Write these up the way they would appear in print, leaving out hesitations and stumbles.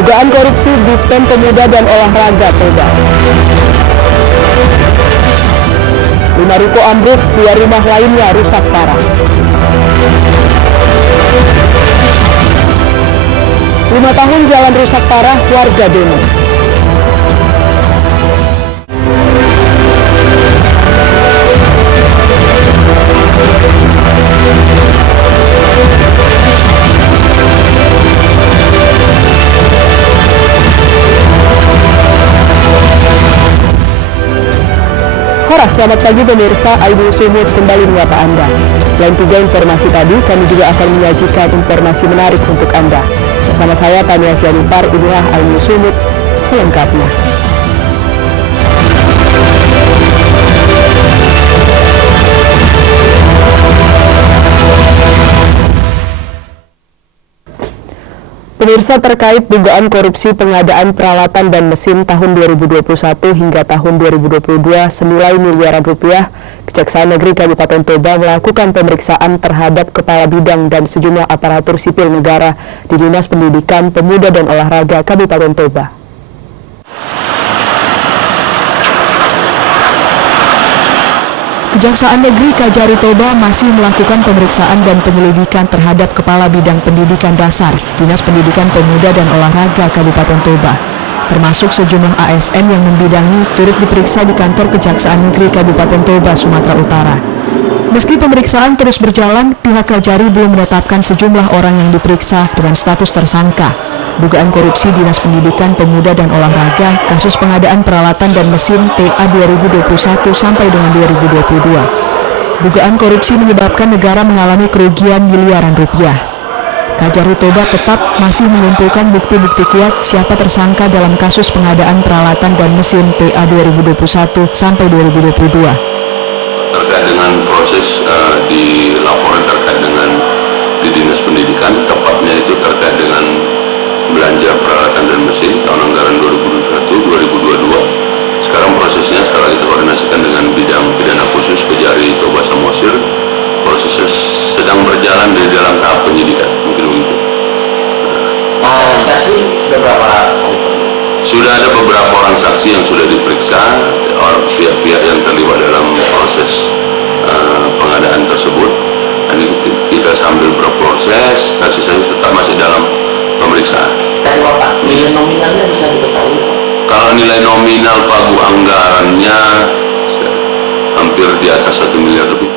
Dugaan korupsi Dispen Pemuda dan Olahraga Toba. 5 ruko ambruk, 2 rumah lainnya rusak parah. 5 tahun jalan rusak parah, warga demo. Selamat pagi pemirsa, Aidil Sumut kembali menyapa Anda. Selain 3 informasi tadi, kami juga akan menyajikan informasi menarik untuk Anda. Bersama saya Tania Sianipar, inilah Aidil Sumut selengkapnya. Pemirsa, terkait dugaan korupsi pengadaan peralatan dan mesin tahun 2021 hingga tahun 2022 senilai miliaran rupiah, Kejaksaan Negeri Kabupaten Toba melakukan pemeriksaan terhadap kepala bidang dan sejumlah aparatur sipil negara di Dinas Pendidikan, Pemuda dan Olahraga Kabupaten Toba. Kejaksaan Negeri Kajari Toba masih melakukan pemeriksaan dan penyelidikan terhadap Kepala Bidang Pendidikan Dasar, Dinas Pendidikan Pemuda dan Olahraga Kabupaten Toba. Termasuk sejumlah ASN yang membidangi turut diperiksa di kantor Kejaksaan Negeri Kabupaten Toba, Sumatera Utara. Meski pemeriksaan terus berjalan, pihak Kajari belum menetapkan sejumlah orang yang diperiksa dengan status tersangka. Dugaan korupsi Dinas Pendidikan Pemuda dan Olahraga, kasus pengadaan peralatan dan mesin TA 2021 sampai dengan 2022. Dugaan korupsi menyebabkan negara mengalami kerugian miliaran rupiah. Kajari Toba tetap masih mengumpulkan bukti-bukti kuat siapa tersangka dalam kasus pengadaan peralatan dan mesin TA 2021 sampai 2022. Terkait dengan proses di laporan terkait dengan di Dinas Pendidikan, tepatnya itu terkait dengan belanja peralatan dan mesin tahun anggaran 2021-2022. Sekarang prosesnya setelah kita koordinasikan dengan bidang pidana khusus Kejari Toba Samosir, prosesnya sedang berjalan di dalam tahap penyidikan, mungkin begitu. Saksi sudah berapa? Sudah ada beberapa orang saksi yang sudah diperiksa, pihak-pihak yang terlibat dalam proses pengadaan tersebut. Dan kita sambil berproses, saksi-saksi tetap masih dalam pemeriksaan. Tadi Bapak, nilai nominalnya bisa diketahui? Kalau nilai nominal pagu anggarannya hampir di atas 1 miliar lebih.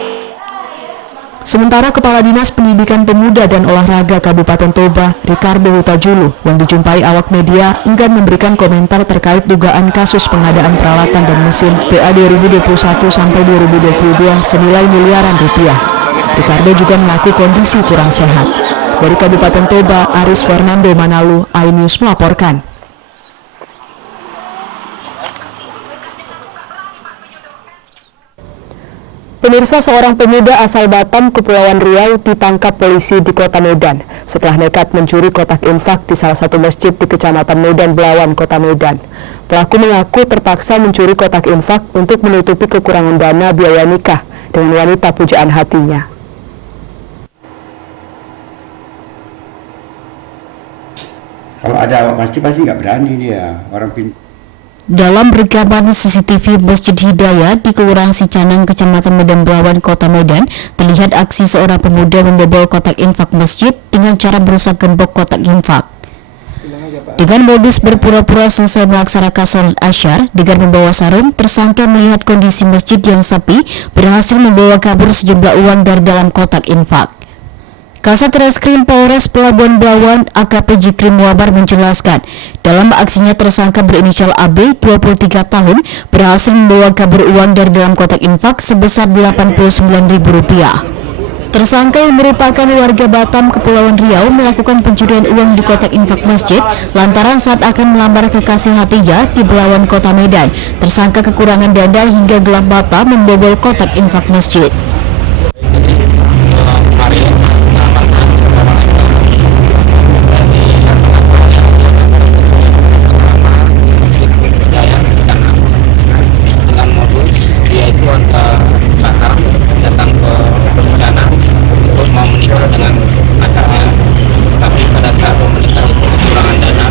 Sementara Kepala Dinas Pendidikan Pemuda dan Olahraga Kabupaten Toba, Ricardo Hutajulu, yang dijumpai awak media, enggan memberikan komentar terkait dugaan kasus pengadaan peralatan dan mesin TA 2021 sampai 2022 senilai miliaran rupiah. Ricardo juga mengaku kondisi kurang sehat. Dari Kabupaten Toba, Aris Fernando Manalu, iNews melaporkan. Pemirsa, seorang pemuda asal Batam, Kepulauan Riau ditangkap polisi di Kota Medan setelah nekat mencuri kotak infak di salah satu masjid di Kecamatan Medan Belawan, Kota Medan. Pelaku mengaku terpaksa mencuri kotak infak untuk menutupi kekurangan dana biaya nikah dengan wanita pujaan hatinya. Kalau ada awak pasti nggak berani dia, orang pintar. Dalam rekaman CCTV Masjid Hidayat di Kelurahan Sicanang, Kecamatan Medan Belawan, Kota Medan, terlihat aksi seorang pemuda membobol kotak infak masjid dengan cara merusak gembok kotak infak. Dengan modus berpura-pura selesai melaksanakan sholat Asyar dengan membawa sarung, tersangka melihat kondisi masjid yang sepi, berhasil membawa kabur sejumlah uang dari dalam kotak infak. Kasat Reskrim Polres Pelabuhan Belawan AKP Jikrim Wabar menjelaskan, dalam aksinya tersangka berinisial AB 23 tahun berhasil membawa kabur uang dari dalam kotak infak sebesar Rp89.000. Tersangka yang merupakan warga Batam, Kepulauan Riau melakukan pencurian uang di kotak infak masjid lantaran saat akan melamar kekasih hatinya di Belawan, Kota Medan. Tersangka kekurangan dana hingga gelap mata membobol kotak infak masjid. Dengan pacarnya, tapi pada saat menikah itu kekurangan dana,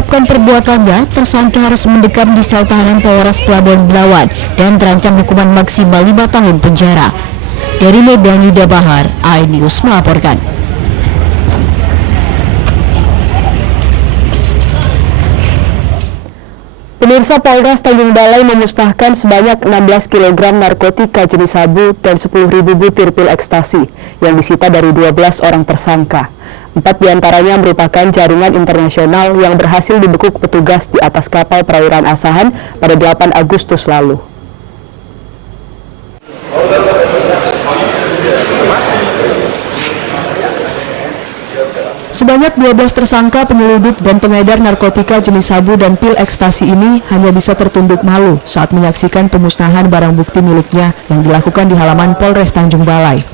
disebabkan perbuatannya, tersangka harus mendekam di sel tahanan Polres Pelabuhan Belawan dan terancam hukuman maksimal 5 tahun penjara. Dari Medan, Yuda Bahar, iNews melaporkan. Pemirsa, Polres Tanjung Balai memusnahkan sebanyak 16 kg narkotika jenis sabu dan 10.000 butir pil ekstasi yang disita dari 12 orang tersangka. 4 diantaranya merupakan jaringan internasional yang berhasil dibekuk petugas di atas kapal perairan Asahan pada 8 Agustus lalu. Sebanyak 12 tersangka penyeludup dan pengedar narkotika jenis sabu dan pil ekstasi ini hanya bisa tertunduk malu saat menyaksikan pemusnahan barang bukti miliknya yang dilakukan di halaman Polres Tanjung Balai.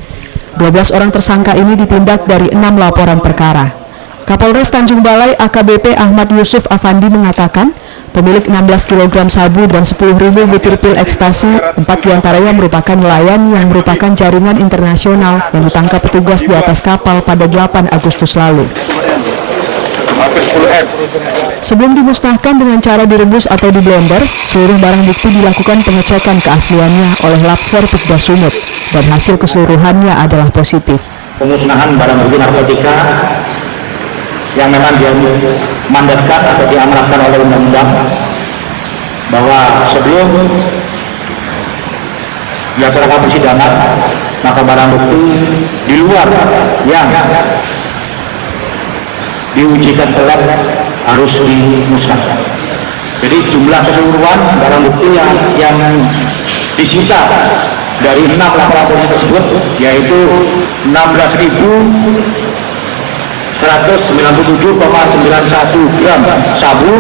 12 orang tersangka ini ditindak dari 6 laporan perkara. Kapolres Tanjung Balai AKBP Ahmad Yusuf Afandi mengatakan, pemilik 16 kg sabu dan 10.000 butir pil ekstasi, 4 diantaranya merupakan nelayan yang merupakan jaringan internasional yang ditangkap petugas di atas kapal pada 8 Agustus lalu. Sebelum dimusnahkan dengan cara direbus atau diblender, seluruh barang bukti dilakukan pengecekan keasliannya oleh Lab 4 Pokda Sumut dan hasil keseluruhannya adalah positif. Pemusnahan barang bukti narkotika yang memang dimandatkan atau diamanatkan oleh undang-undang, bahwa sebelum dilaksanakan persidangan maka barang bukti di luar yang diujikan ke lab harus dimusnahkan. Jadi jumlah keseluruhan barang bukti yang disita dari 6 laporan polisi tersebut yaitu 16.197,91 gram sabu,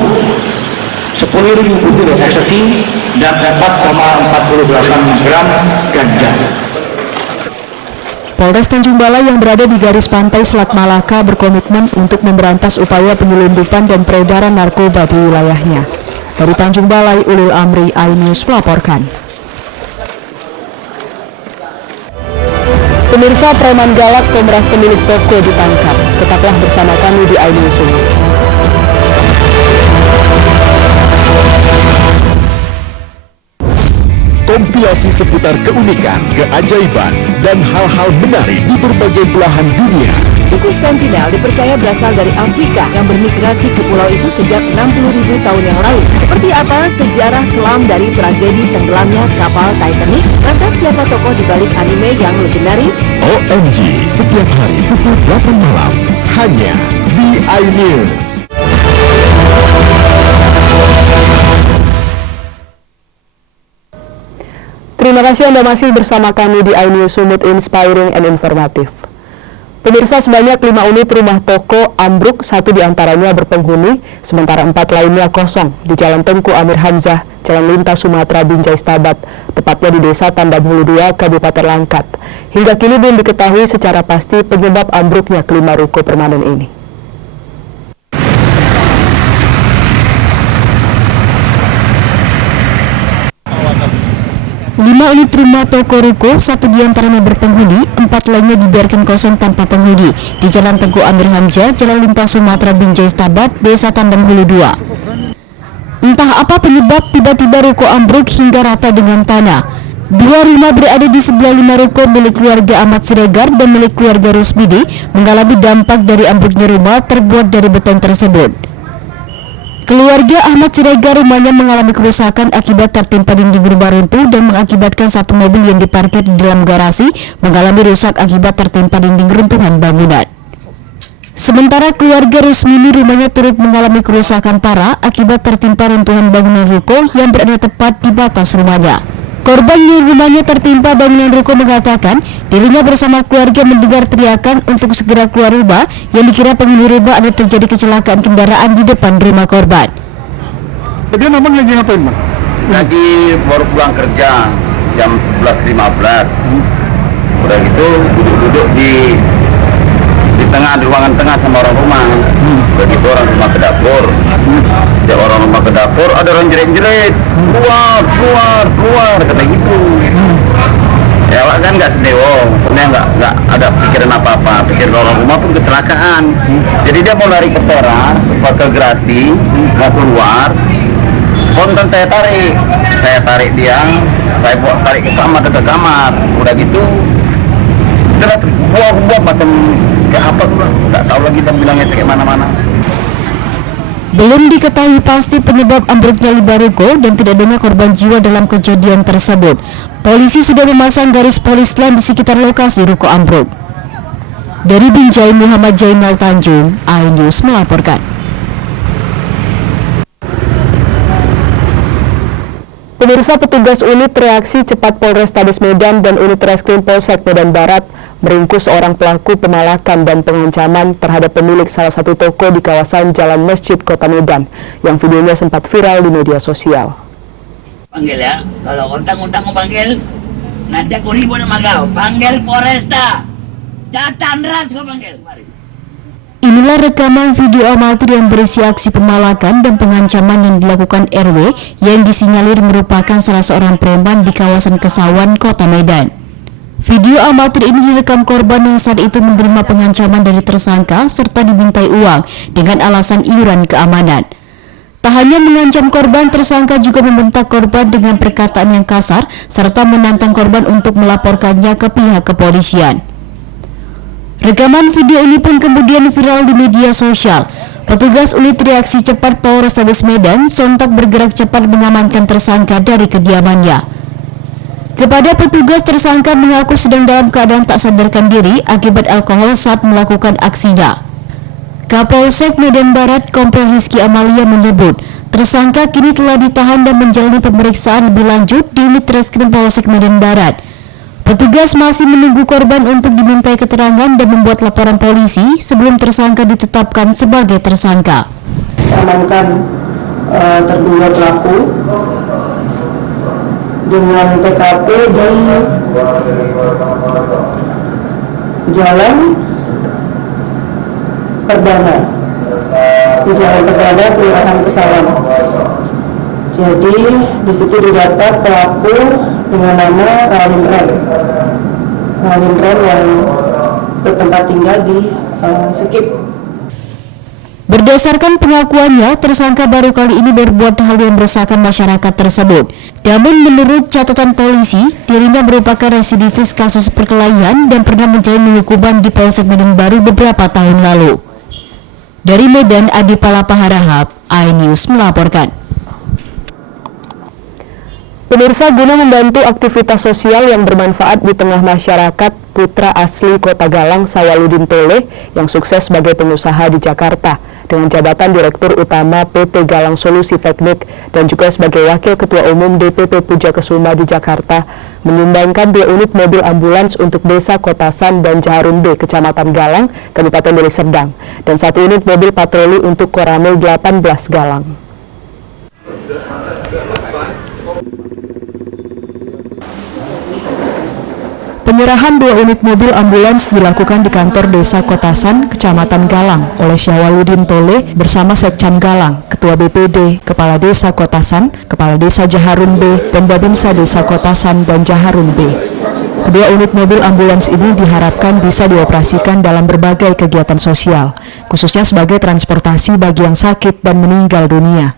10.000 butir ekstasi, dan 4,48 gram ganja. Polres Tanjung Balai yang berada di garis pantai Selat Malaka berkomitmen untuk memberantas upaya penyelundupan dan peredaran narkoba di wilayahnya. Dari Tanjung Balai, Ulil Amri, iNews melaporkan. Pemirsa, preman galak pemeras pemilik toko ditangkap. Tetaplah bersama kami di iNews. Kompilasi seputar keunikan, keajaiban, dan hal-hal menarik di berbagai belahan dunia. Suku Sentinel dipercaya berasal dari Afrika yang bermigrasi ke pulau itu sejak 60.000 tahun yang lalu. Seperti apa sejarah kelam dari tragedi tenggelamnya kapal Titanic? Lantas siapa tokoh di balik anime yang legendaris? OMG, setiap hari pukul 8 malam, hanya di iNews. Terima kasih Anda masih bersama kami di iNews Sumut, Inspiring and Informative. Pemirsa, sebanyak 5 unit rumah toko ambruk, 1 diantaranya berpenghuni, sementara 4 lainnya kosong di Jalan Tengku Amir Hamzah, Jalan Lintas Sumatera, Binjai Stabat, tepatnya di Desa Tandang Hulu 2, Kabupaten Langkat. Hingga kini belum diketahui secara pasti penyebab ambruknya kelima ruko permanen ini. 5 unit rumah toko ruko, 1 diantaranya berpenghuni, 4 lainnya dibiarkan kosong tanpa penghuni di Jalan Tengku Amir Hamzah, Jalan Lintas Sumatera, Binjai Stabat, Desa Tandang Hulu 2. Entah apa penyebab tiba-tiba ruko ambruk hingga rata dengan tanah. 2 rumah berada di sebelah 5 ruko milik keluarga Ahmad Siregar dan milik keluarga Rusmidi mengalami dampak dari ambruknya rumah terbuat dari beton tersebut. Keluarga Ahmad Siregar rumahnya mengalami kerusakan akibat tertimpa dinding rumah runtuh dan mengakibatkan 1 mobil yang diparkir di dalam garasi mengalami rusak akibat tertimpa dinding runtuhan bangunan. Sementara keluarga Rusmini rumahnya turut mengalami kerusakan parah akibat tertimpa runtuhan bangunan ruko yang berada tepat di batas rumahnya. Korban yang rumahnya tertimpa bangunan ruko mengatakan dirinya bersama keluarga mendengar teriakan untuk segera keluar rumah yang dikira penghuni rumah ada terjadi kecelakaan kendaraan di depan rumah korban. Jadi abang lagi ngapain, Bang? Lagi baru pulang kerja jam 11.15. Udah gitu duduk-duduk di tengah, di ruangan tengah sama orang rumah. Udah gitu orang rumah ke dapur. Setiap orang rumah ke dapur ada orang jerit-jerit, keluar, kata gitu. Ya kan kan nggak sendewo, sebenarnya nggak ada pikiran apa-apa, pikiran orang rumah pun kecelakaan. Jadi dia mau lari ke teras, ke gerasi, mau keluar, spontan saya tarik dia, saya bawa tarik ke kamar, udah gitu, terus buang macam kayak apa tuh, nggak tahu lagi dan bilangnya kayak mana-mana. Belum diketahui pasti penyebab ambruknya limbah ruko dan tidak adanya korban jiwa dalam kejadian tersebut. Polisi sudah memasang garis polis lain di sekitar lokasi ruko ambruk. Dari Binjai, Muhammad Jainal Tanjung, iNews melaporkan. Pemirsa, petugas unit reaksi cepat Polrestabes Medan dan unit reskrim Polsek Medan Barat meringkus seorang pelaku pemalakan dan pengancaman terhadap pemilik salah satu toko di kawasan Jalan Masjid Kota Medan yang videonya sempat viral di media sosial. Panggil ya, kalau undang-undang panggil, nanti aku ribut sama kau. Panggil Polresta, catatan ras kau panggil. Mari. Inilah rekaman video amatir yang berisi aksi pemalakan dan pengancaman yang dilakukan RW yang disinyalir merupakan salah seorang preman di kawasan Kesawan, Kota Medan. Video amatir ini direkam korban yang saat itu menerima pengancaman dari tersangka serta dimintai uang dengan alasan iuran keamanan. Tak hanya mengancam korban, tersangka juga membentak korban dengan perkataan yang kasar serta menantang korban untuk melaporkannya ke pihak kepolisian. Rekaman video ini pun kemudian viral di media sosial. Petugas unit reaksi cepat Polrestabes Medan sontak bergerak cepat mengamankan tersangka dari kediamannya. Kepada petugas, tersangka mengaku sedang dalam keadaan tak sadarkan diri akibat alkohol saat melakukan aksinya. Kapolsek Medan Barat Kompol Rizky Amalia menyebut, tersangka kini telah ditahan dan menjalani pemeriksaan lebih lanjut di unit reskrim Polsek Medan Barat. Petugas masih menunggu korban untuk dimintai keterangan dan membuat laporan polisi sebelum tersangka ditetapkan sebagai tersangka. Amankan terduga pelaku dengan TKP di Jalan Perdana, Kelurahan Kesawan. Jadi di situ didapat pelaku dengan nama Rawin Ren yang bertempat tinggal di Sekip. Berdasarkan pengakuannya, tersangka baru kali ini berbuat hal yang meresahkan masyarakat tersebut. Namun menurut catatan polisi, dirinya merupakan residivis kasus perkelahian dan pernah menjalani hukuman di Polsek Medan Baru beberapa tahun lalu. Dari Medan, Adi Palapa Harahap, iNews melaporkan. Pemirsa, guna membantu aktivitas sosial yang bermanfaat di tengah masyarakat, putra asli Kota Galang, Sawaludin Toleh, yang sukses sebagai pengusaha di Jakarta, dengan jabatan Direktur Utama PT Galang Solusi Teknik dan juga sebagai Wakil Ketua Umum DPP Puja Kesuma di Jakarta, menyumbangkan 2 unit mobil ambulans untuk Desa Kotasan dan Jaharun B, Kecamatan Galang, Kabupaten Deli Serdang, dan 1 unit mobil patroli untuk Koramil 18 Galang. Penyerahan 2 unit mobil ambulans dilakukan di kantor Desa Kotasan, Kecamatan Galang oleh Syawaludin Toleh bersama Sekcam Galang, Ketua BPD, Kepala Desa Kotasan, Kepala Desa Jaharun B, dan Babinsa Desa Kotasan dan Jaharun B. Kedua unit mobil ambulans ini diharapkan bisa dioperasikan dalam berbagai kegiatan sosial, khususnya sebagai transportasi bagi yang sakit dan meninggal dunia.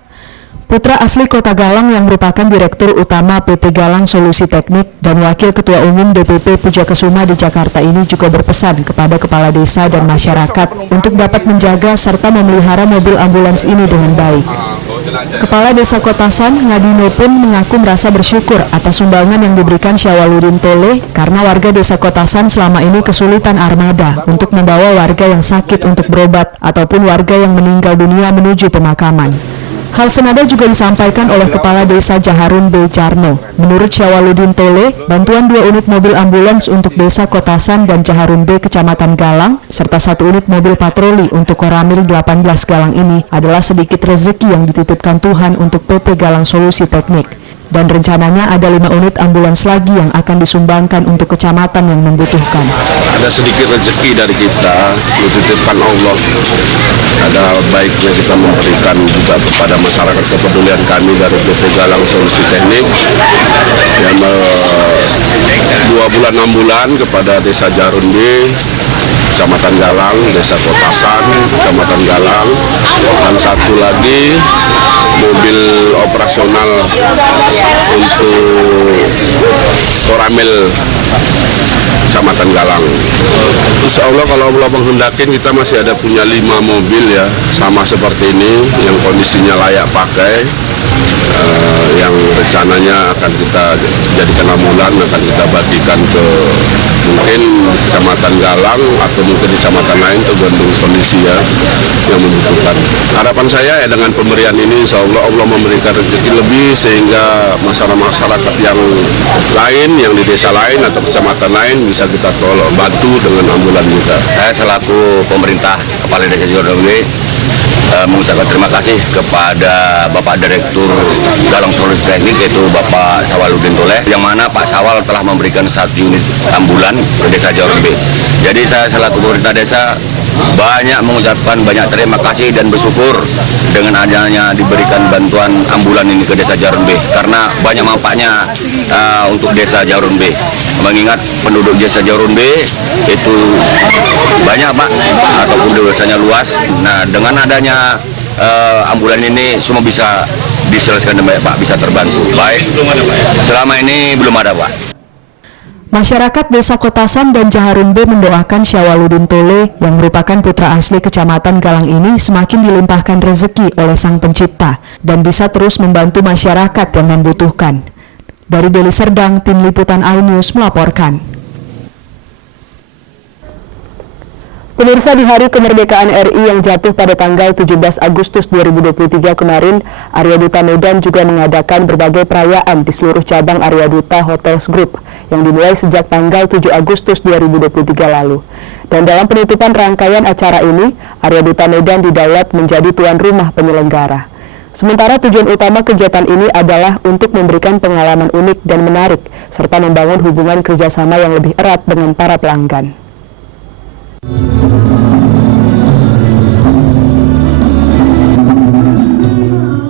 Putra asli Kota Galang yang merupakan Direktur Utama PT Galang Solusi Teknik dan Wakil Ketua Umum DPP Puja Kesuma di Jakarta ini juga berpesan kepada kepala desa dan masyarakat untuk dapat menjaga serta memelihara mobil ambulans ini dengan baik. Kepala Desa Kotasan, Ngadino pun mengaku merasa bersyukur atas sumbangan yang diberikan Syawaludin Toleh karena warga Desa Kotasan selama ini kesulitan armada untuk membawa warga yang sakit untuk berobat ataupun warga yang meninggal dunia menuju pemakaman. Hal senada juga disampaikan oleh Kepala Desa Jaharun B. Jarno. Menurut Syawaludin Toleh, bantuan 2 unit mobil ambulans untuk Desa Kotasan dan Jaharun B. Kecamatan Galang, serta 1 unit mobil patroli untuk Koramil 18 Galang ini adalah sedikit rezeki yang dititipkan Tuhan untuk PT Galang Solusi Teknik. Dan rencananya ada 5 unit ambulans lagi yang akan disumbangkan untuk kecamatan yang membutuhkan. Ada sedikit rezeki dari kita, dititipkan Allah. Ada baiknya kita memberikan juga kepada masyarakat kepedulian kami dari PT Galang Solusi Teknik yang 2 bulan 6 bulan kepada Desa Jarunbe, Kecamatan Galang, Desa Kotasan, Kecamatan Galang, dan satu lagi mobil operasional untuk Koramil, Kecamatan Galang. Insya Allah kalau Allah menghendakin kita masih ada punya 5 mobil ya, sama seperti ini yang kondisinya layak pakai, yang rencananya akan kita jadikan ambulan, akan kita bagikan ke mungkin Kecamatan Galang atau mungkin di kecamatan lain tergantung kondisi ya yang membutuhkan. Harapan saya ya dengan pemberian ini insya Allah Allah memberikan rezeki lebih sehingga masyarakat yang lain, yang di desa lain atau kecamatan lain bisa kita tolong bantu dengan ambulan juga. Saya selaku pemerintah Kepala Desa Jarunbe mengucapkan terima kasih kepada Bapak Direktur Galang Solusi Teknik yaitu Bapak Sawaludin Toleh, yang mana Pak Sawal telah memberikan 1 unit ambulan ke Desa Jarunbe. Jadi saya selaku pemerintah desa banyak mengucapkan banyak terima kasih dan bersyukur dengan adanya diberikan bantuan ambulan ini ke Desa Jarunbe, karena banyak manfaatnya untuk Desa Jarunbe. Mengingat penduduk Desa Jarunbe itu banyak Pak, ataupun desanya luas. Nah, dengan adanya ambulan ini semua bisa diselesaikan dengan baik Pak, bisa terbantu. Baik, selama ini belum ada Pak. Masyarakat Desa Kotasan dan Jaharunbe mendoakan Syawaludin Tole yang merupakan putra asli Kecamatan Galang ini semakin dilimpahkan rezeki oleh Sang Pencipta dan bisa terus membantu masyarakat yang membutuhkan. Dari Deli Serdang, Tim Liputan iNews melaporkan. Pemirsa, di Hari Kemerdekaan RI yang jatuh pada tanggal 17 Agustus 2023 kemarin, Arya Duta Medan juga mengadakan berbagai perayaan di seluruh cabang Arya Duta Hotels Group yang dimulai sejak tanggal 7 Agustus 2023 lalu. Dan dalam penutupan rangkaian acara ini, Arya Duta Medan didaulat menjadi tuan rumah penyelenggara. Sementara tujuan utama kegiatan ini adalah untuk memberikan pengalaman unik dan menarik, serta membangun hubungan kerjasama yang lebih erat dengan para pelanggan.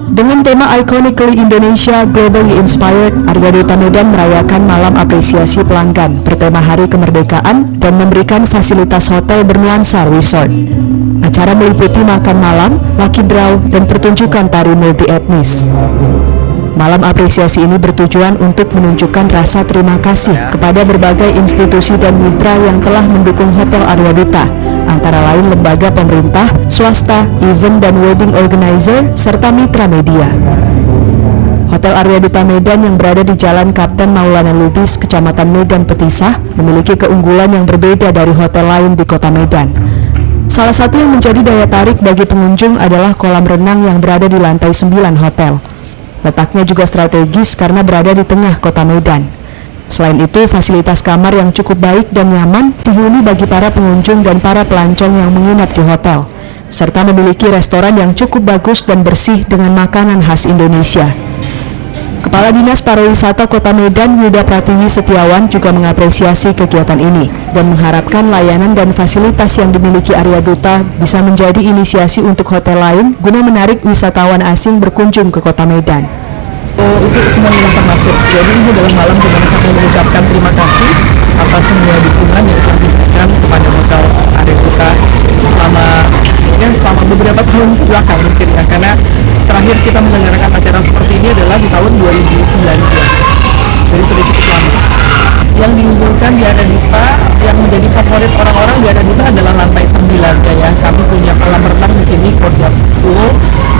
Dengan tema Iconically Indonesia Globally Inspired, Arya Duta Medan merayakan malam apresiasi pelanggan bertema Hari Kemerdekaan dan memberikan fasilitas hotel bernuansa resort. Acara meliputi makan malam, lucky draw, dan pertunjukan tari multi etnis. Malam apresiasi ini bertujuan untuk menunjukkan rasa terima kasih kepada berbagai institusi dan mitra yang telah mendukung Hotel Arya Duta, antara lain lembaga pemerintah, swasta, event dan wedding organizer, serta mitra media. Hotel Arya Duta Medan yang berada di Jalan Kapten Maulana Lubis, Kecamatan Medan Petisah, memiliki keunggulan yang berbeda dari hotel lain di Kota Medan. Salah satu yang menjadi daya tarik bagi pengunjung adalah kolam renang yang berada di lantai 9 hotel. Letaknya juga strategis karena berada di tengah Kota Medan. Selain itu, fasilitas kamar yang cukup baik dan nyaman dihuni bagi para pengunjung dan para pelancong yang menginap di hotel, serta memiliki restoran yang cukup bagus dan bersih dengan makanan khas Indonesia. Kepala Dinas Pariwisata Kota Medan, Yuda Pratiwi Setiawan, juga mengapresiasi kegiatan ini dan mengharapkan layanan dan fasilitas yang dimiliki Arya Duta bisa menjadi inisiasi untuk hotel lain guna menarik wisatawan asing berkunjung ke Kota Medan. Itu semua yang termasuk. Jadi ini adalah malam di mana kami mengucapkan terima kasih atas semua dukungan yang telah diberikan kepada Hotel Arya Duta selama beberapa tahun belakang mungkin ya, karena terakhir kita menyelenggarakan acara seperti ini adalah di tahun 2019. Jadi sudah cukup lama. Yang diunggulkan di Arya Duta, yang menjadi favorit orang-orang di Arya Duta adalah lantai 9 ya. Kami punya kolam renang di sini, courtyard pool,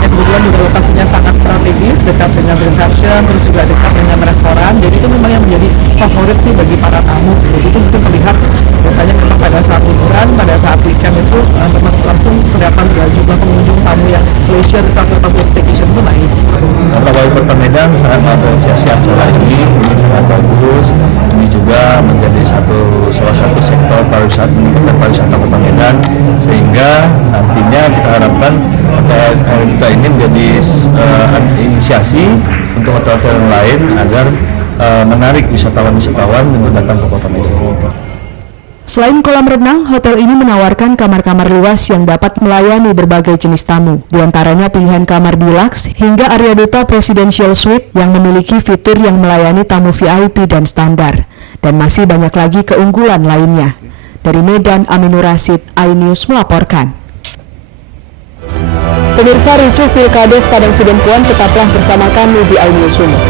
yang kebetulan juga lokasinya sangat strategis, dekat dengan reception, terus juga dekat dengan restoran. Jadi itu memang yang menjadi favorit sih bagi para tamu. Jadi itu mungkin terlihat biasanya memang pada saat liburan, pada saat weekend itu memang langsung kelihatan jumlah pengunjung tamu yang leisure atau staycation itu naik. Kota Wali Kota Medan sangat mengapresiasi acara ini sangat bagus. Ini juga menjadi salah satu sektor pariwisata dan pariwisata Kota Medan, sehingga nantinya kita harapkan Hotel Arya Duta ini menjadi inisiasi untuk hotel-hotel yang lain agar menarik wisatawan-wisatawan untuk datang ke Kota Medan. Selain kolam renang, hotel ini menawarkan kamar-kamar luas yang dapat melayani berbagai jenis tamu. Di antaranya pilihan kamar deluxe hingga area duta presidential suite yang memiliki fitur yang melayani tamu VIP dan standar. Dan masih banyak lagi keunggulan lainnya. Dari Medan, Aminur Rasid, iNews melaporkan. Pemirsa, ricuh Pilkades Padang Sidempuan tetaplah bersama kami di iNews Sumut.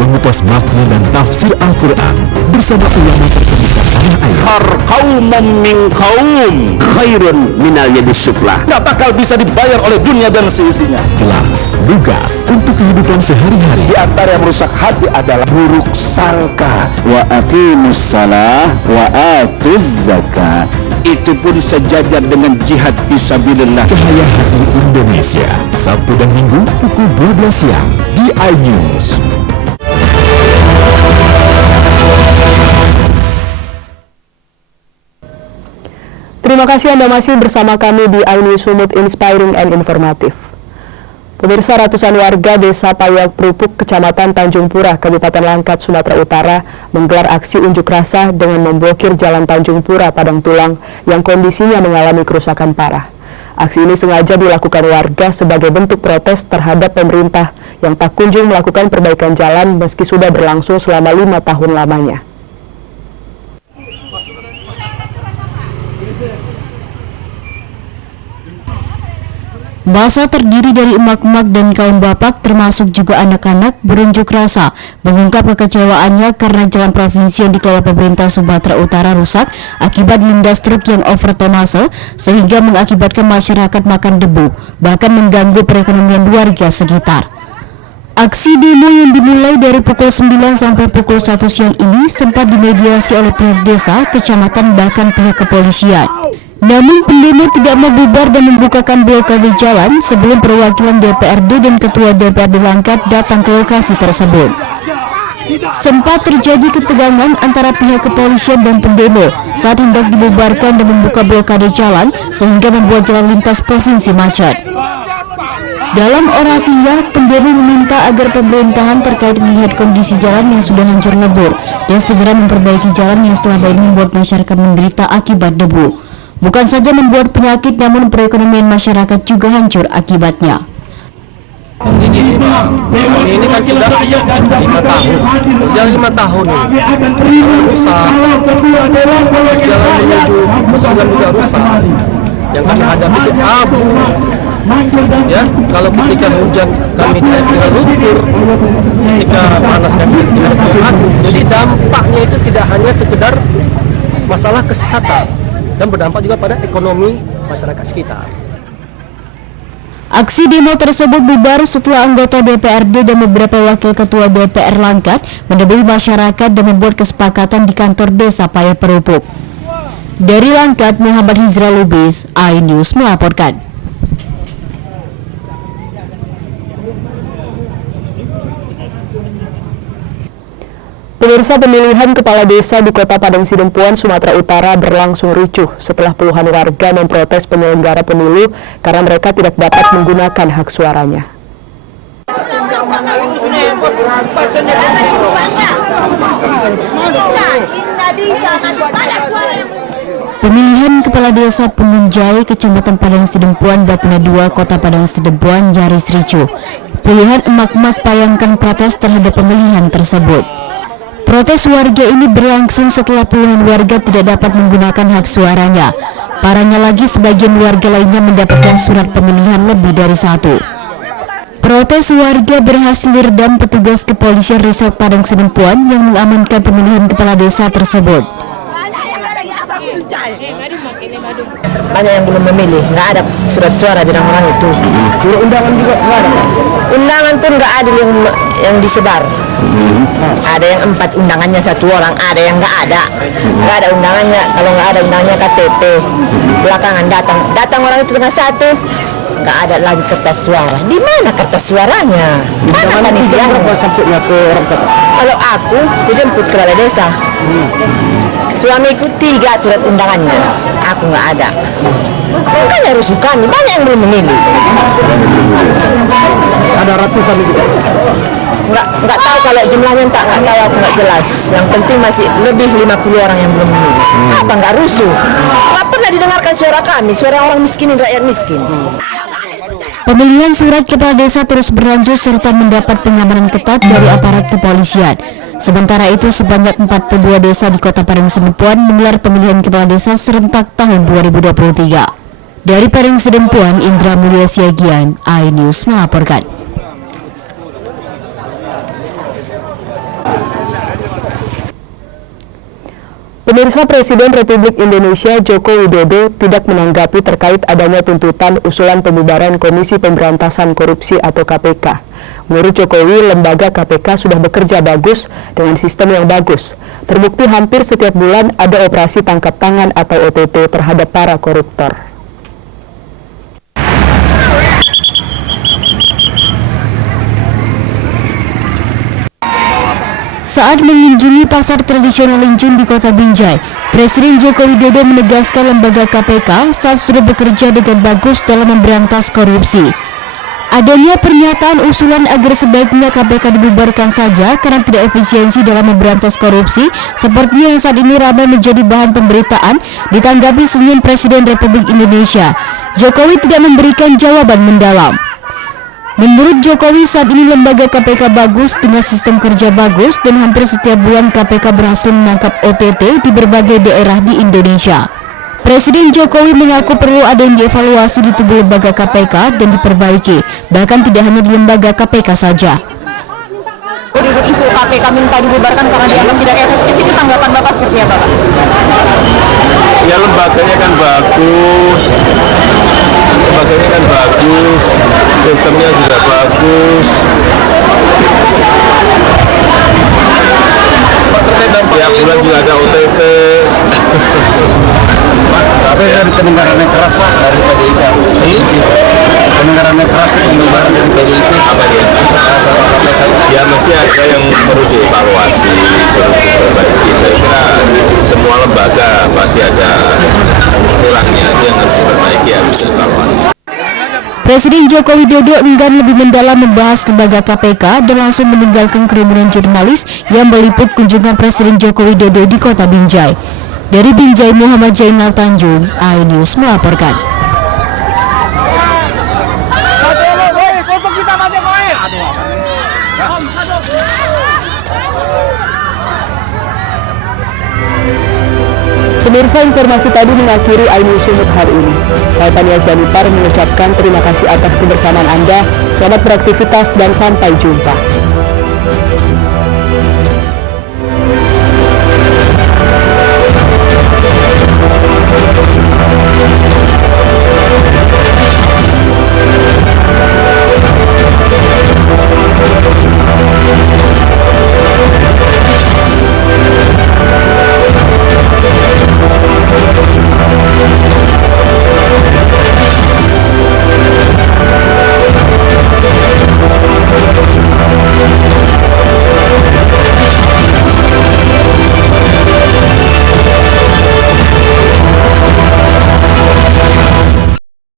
Mengupas makna dan tafsir Al-Quran bersama ulama terkemuka tanah air. Qauman min qaum khairun minal yadis suflah. Nggak bakal bisa dibayar oleh dunia dan seisinya. Jelas, lugas untuk kehidupan sehari-hari. Di antara yang merusak hati adalah buruk sangka. Wa aqimus salah wa atuz zakat. Itu pun sejajar dengan jihad fisabilillah. Cahaya Hati Indonesia, Sabtu dan Minggu pukul 12 siang di iNews. Terima kasih Anda masih bersama kami di iNews Sumut, Inspiring and Informatif. Pemirsa, ratusan warga Desa Payak Prupuk, Kecamatan Tanjung Pura, Kabupaten Langkat, Sumatera Utara menggelar aksi unjuk rasa dengan memblokir Jalan Tanjung Pura Padang Tulang yang kondisinya mengalami kerusakan parah. Aksi ini sengaja dilakukan warga sebagai bentuk protes terhadap pemerintah yang tak kunjung melakukan perbaikan jalan meski sudah berlangsung selama 5 tahun lamanya. Masa terdiri dari emak-emak dan kaum bapak termasuk juga anak-anak berunjuk rasa mengungkap kekecewaannya karena jalan provinsi yang dikelola pemerintah Sumatera Utara rusak akibat lindas truk yang overtonase sehingga mengakibatkan masyarakat makan debu, bahkan mengganggu perekonomian warga sekitar. Aksi demo yang dimulai dari pukul 9 sampai pukul 1 siang ini sempat dimediasi oleh pihak desa, kecamatan, bahkan pihak kepolisian. Namun pendemo tidak mau bubar dan membukakan blokade jalan sebelum perwakilan DPRD dan Ketua DPRD Langkat datang ke lokasi tersebut. Sempat terjadi ketegangan antara pihak kepolisian dan pendemo saat hendak dibubarkan dan membuka blokade jalan sehingga membuat jalan lintas provinsi macet. Dalam orasinya, pendemo meminta agar pemerintahan terkait melihat kondisi jalan yang sudah hancur lebur dan segera memperbaiki jalan yang selama ini membuat masyarakat menderita akibat debu. Bukan saja membuat penyakit, namun perekonomian masyarakat juga hancur akibatnya. Ini kan sudah 5 tahun, sudah 5 tahun ini rusak, jalan menuju Mesilan juga rusak. Yang kami hadapi itu abu, ya. Kalau ketika hujan kami tidak lumpur, ketika panas kami tidak abu. Jadi dampaknya itu tidak hanya sekedar masalah kesehatan, dan berdampak juga pada ekonomi masyarakat sekitar. Aksi demo tersebut bubar setelah anggota DPRD dan beberapa wakil ketua DPR Langkat menemui masyarakat dan membuat kesepakatan di kantor desa Payak Prupuk. Dari Langkat, Muhammad Hizra Lubis, iNews melaporkan. Pemirsa, pemilihan kepala desa di Kota Padang Sidempuan, Sumatera Utara berlangsung ricuh setelah puluhan warga memprotes penyelenggara pemilu karena mereka tidak dapat menggunakan hak suaranya. Pemilihan kepala desa Penunjai, Kecamatan Padang Sidempuan, Batuna 2, Kota Padang Sidempuan nyaris ricuh. Puluhan emak-emak payangkan protes terhadap pemilihan tersebut. Protes warga ini berlangsung setelah puluhan warga tidak dapat menggunakan hak suaranya. Parahnya lagi, sebagian warga lainnya mendapatkan surat pemilihan lebih dari 1. Protes warga berhasil diredam petugas kepolisian Resort Padang Sidempuan yang mengamankan pemilihan kepala desa tersebut. Banyak yang belum memilih, nggak ada surat suara di orang itu. Surat undangan juga nggak ada. Undangan pun nggak ada yang disebar. Ada yang 4 undangannya 1 orang, ada yang nggak ada undangannya. Kalau nggak ada undangannya KTP. Belakangan datang orang itu dengan 1, nggak ada lagi kertas suara. Di mana kertas suaranya? Mana panitianya? Kalau aku jemput ke balai desa. Suamiku 3 surat undangannya, aku nggak ada. Makanya rusukannya, banyak yang belum memilih. Ada ratusan juga. nggak tahu kalau jumlahnya nggak tahu, aku nggak jelas. Yang penting masih lebih 50 orang yang belum memilih. Apa nggak rusuh? Nggak pernah didengarkan suara kami, suara orang miskin dan rakyat miskin. Pemilihan surat kepala desa terus berlanjut serta mendapat pengamanan ketat dari aparat kepolisian. Sementara itu, sebanyak 42 desa di Kota Pareng Sedempuan menggelar pemilihan kepala desa serentak tahun 2023. Dari Pareng Sedempuan, Indra Mulia Siagian, iNews melaporkan. Pemirsa, Presiden Republik Indonesia Joko Widodo tidak menanggapi terkait adanya tuntutan usulan pembubaran Komisi Pemberantasan Korupsi atau KPK. Menurut Jokowi, lembaga KPK sudah bekerja bagus dengan sistem yang bagus. Terbukti hampir setiap bulan ada operasi tangkap tangan atau OTT terhadap para koruptor. Saat mengunjungi pasar tradisional Linjung di Kota Binjai, Presiden Joko Widodo menegaskan lembaga KPK saat sudah bekerja dengan bagus dalam memberantas korupsi. Adanya pernyataan usulan agar sebaiknya KPK dibubarkan saja karena tidak efisiensi dalam memberantas korupsi, seperti yang saat ini ramai menjadi bahan pemberitaan, ditanggapi Senin Presiden Republik Indonesia. Jokowi tidak memberikan jawaban mendalam. Menurut Jokowi, saat ini lembaga KPK bagus dengan sistem kerja bagus dan hampir setiap bulan KPK berhasil menangkap OTT di berbagai daerah di Indonesia. Presiden Jokowi mengaku perlu ada yang dievaluasi di tubuh lembaga KPK dan diperbaiki, bahkan tidak hanya di lembaga KPK saja. Isu KPK minta dibubarkan karena dianggap tidak efektif, itu tanggapan Bapak seperti apa, Pak? Ya lembaganya kan bagus, sistemnya juga bagus. Tiap bulan juga ada OTT. Tapi dari kedengarannya keras Pak dari PDIP. Kedengarannya keras pembubaran dari PDIP. Apa dia? Ya masih ada yang perlu dievaluasi, perlu diperbaiki. Saya kira semua lembaga pasti ada kurangnya, itu yang harus diperbaiki, harus dievaluasi. Presiden Joko Widodo enggan lebih mendalam membahas lembaga KPK dan langsung meninggalkan kerumunan jurnalis yang meliput kunjungan Presiden Joko Widodo di Kota Binjai. Dari Binjai, Muhammad Jainal Tanjung, iNews melaporkan. Pemirsa, informasi tadi mengakhiri iNews Sumut hari ini. Saya Tania Syanipar mengucapkan terima kasih atas kebersamaan Anda. Selamat beraktivitas dan sampai jumpa.